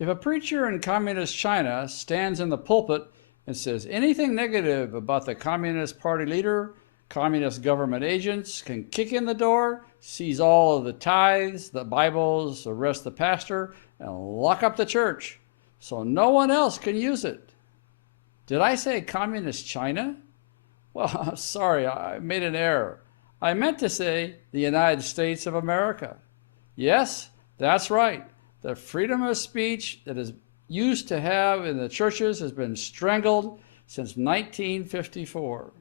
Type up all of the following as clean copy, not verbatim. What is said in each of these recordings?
If a preacher in communist China stands in the pulpit and says anything negative about the Communist Party leader, communist government agents can kick in the door, seize all of the tithes, the Bibles, arrest the pastor, and lock up the church so no one else can use it. Did I say communist China? Well, I'm sorry, I made an error. I meant to say the United States of America. Yes, that's right. The freedom of speech that is used to have in the churches has been strangled since 1954.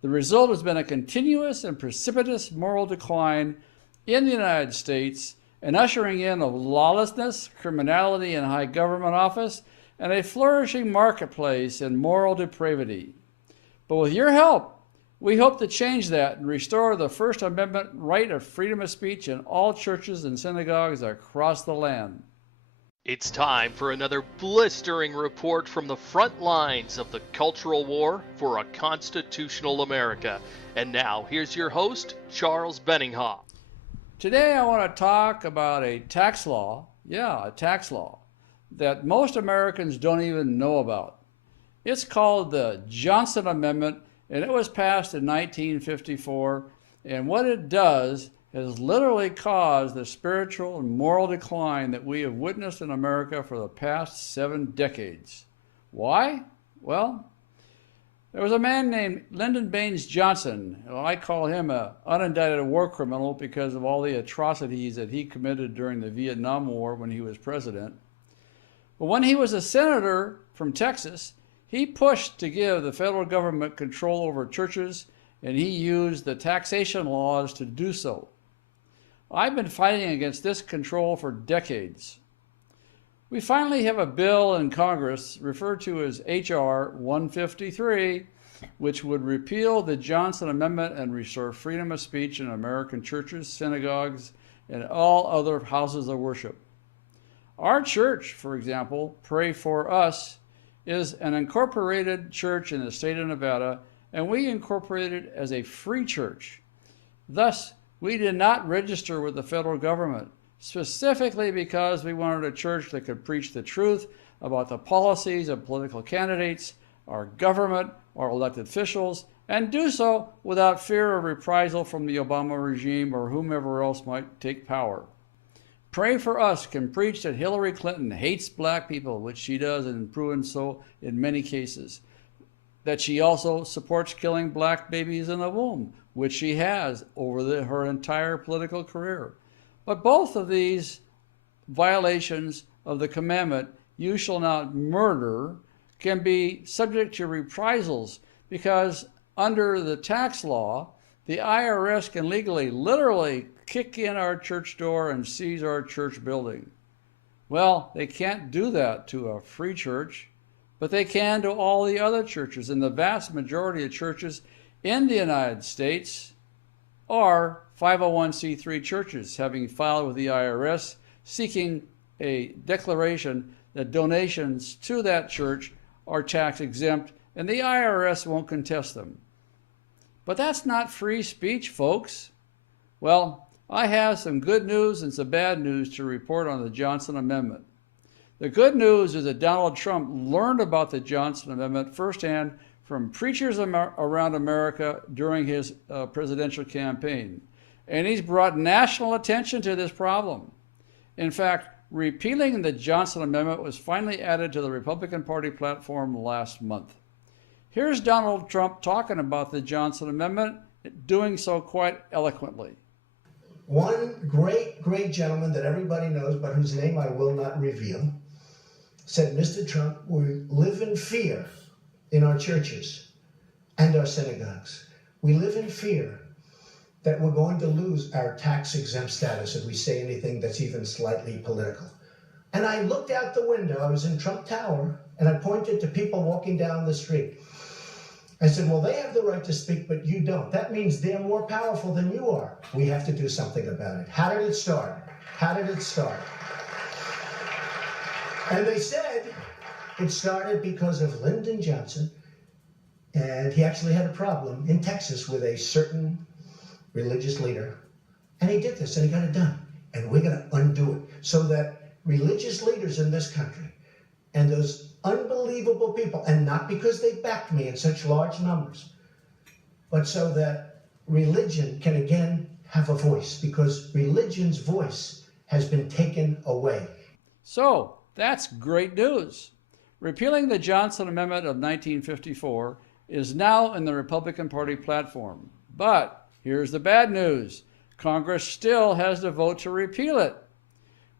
The result has been a continuous and precipitous moral decline in the United States, an ushering in of lawlessness, criminality in high government office, and a flourishing marketplace in moral depravity. But with your help, we hope to change that and restore the First Amendment right of freedom of speech in all churches and synagogues across the land. It's time for another blistering report from the front lines of the cultural war for a constitutional America. And now, here's your host, Charles Benninghoff. Today I want to talk about a tax law, a tax law, that most Americans don't even know about. It's called the Johnson Amendment, and it was passed in 1954, and what it does has literally caused the spiritual and moral decline that we have witnessed in America for the past 7 decades. Why? Well, there was a man named Lyndon Baines Johnson. I call him an unindicted war criminal because of all the atrocities that he committed during the Vietnam War when he was president. But when he was a senator from Texas, he pushed to give the federal government control over churches, and he used the taxation laws to do so. I've been fighting against this control for decades. We finally have a bill in Congress referred to as H.R. 153, which would repeal the Johnson Amendment and restore freedom of speech in American churches, synagogues, and all other houses of worship. Our church, for example, Pray For Us, is an incorporated church in the state of Nevada, and we incorporated as a free church. Thus, we did not register with the federal government, specifically because we wanted a church that could preach the truth about the policies of political candidates, our government, our elected officials, and do so without fear of reprisal from the Obama regime or whomever else might take power. Pray For Us can preach that Hillary Clinton hates black people, which she does and proven so in many cases. That she also supports killing black babies in the womb, which she has over her entire political career. But both of these violations of the commandment, you shall not murder, can be subject to reprisals because under the tax law, the IRS can legally, literally kick in our church door and seize our church building. Well, they can't do that to a free church, but they can to all the other churches. And the vast majority of churches in the United States are 501c3 churches, having filed with the IRS, seeking a declaration that donations to that church are tax exempt, and the IRS won't contest them. But that's not free speech, folks. Well, I have some good news and some bad news to report on the Johnson Amendment. The good news is that Donald Trump learned about the Johnson Amendment firsthand from preachers around America during his presidential campaign. And he's brought national attention to this problem. In fact, repealing the Johnson Amendment was finally added to the Republican Party platform last month. Here's Donald Trump talking about the Johnson Amendment, doing so quite eloquently. One great gentleman that everybody knows, but whose name I will not reveal, said, Mr. Trump, we live in fear in our churches and our synagogues. We live in fear that we're going to lose our tax-exempt status if we say anything that's even slightly political. And I looked out the window, I was in Trump Tower, and I pointed to people walking down the street. I said, well, they have the right to speak, but you don't. That means they're more powerful than you are. We have to do something about it. How did it start? How did it start? And they said it started because of Lyndon Johnson, and he actually had a problem in Texas with a certain religious leader. And he did this, and he got it done. And we're going to undo it so that religious leaders in this country and those unbelievable people, and not because they backed me in such large numbers, but so that religion can again have a voice, because religion's voice has been taken away. So that's great news. Repealing the Johnson Amendment of 1954 is now in the Republican Party platform. But here's the bad news. Congress still has to vote to repeal it.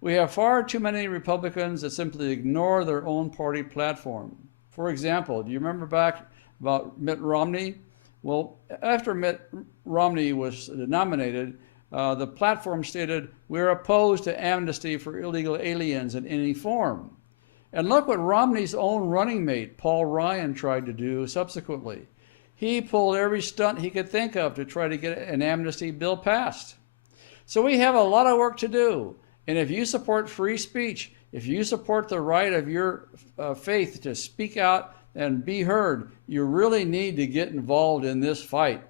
We have far too many Republicans that simply ignore their own party platform. For example, do you remember back about Mitt Romney? Well, after Mitt Romney was nominated, the platform stated, "We're opposed to amnesty for illegal aliens in any form." And look what Romney's own running mate, Paul Ryan, tried to do subsequently. He pulled every stunt he could think of to try to get an amnesty bill passed. So we have a lot of work to do. And if you support free speech, if you support the right of your faith to speak out and be heard, you really need to get involved in this fight.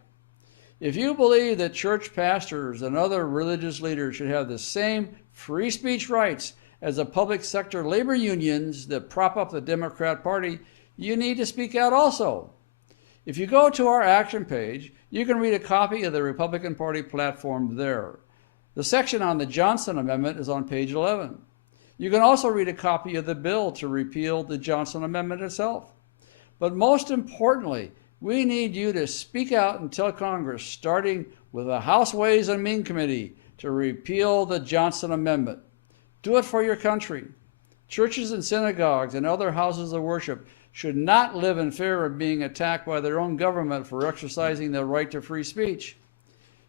If you believe that church pastors and other religious leaders should have the same free speech rights as the public sector labor unions that prop up the Democrat Party, you need to speak out also. If you go to our action page, you can read a copy of the Republican Party platform there. The section on the Johnson Amendment is on page 11. You can also read a copy of the bill to repeal the Johnson Amendment itself. But most importantly, we need you to speak out and tell Congress, starting with the House Ways and Means Committee, to repeal the Johnson Amendment. Do it for your country. Churches and synagogues and other houses of worship should not live in fear of being attacked by their own government for exercising their right to free speech.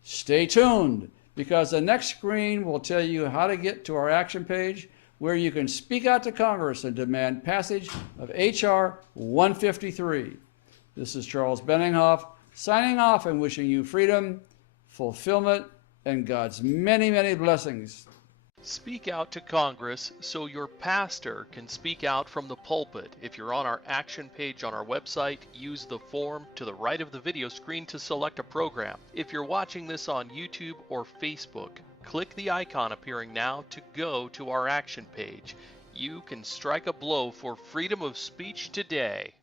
Stay tuned, because the next screen will tell you how to get to our action page, where you can speak out to Congress and demand passage of H.R. 153. This is Charles Benninghoff, signing off and wishing you freedom, fulfillment, and God's many, many blessings. Speak out to Congress so your pastor can speak out from the pulpit. If you're on our action page on our website, use the form to the right of the video screen to select a program. If you're watching this on YouTube or Facebook, click the icon appearing now to go to our action page. You can strike a blow for freedom of speech today.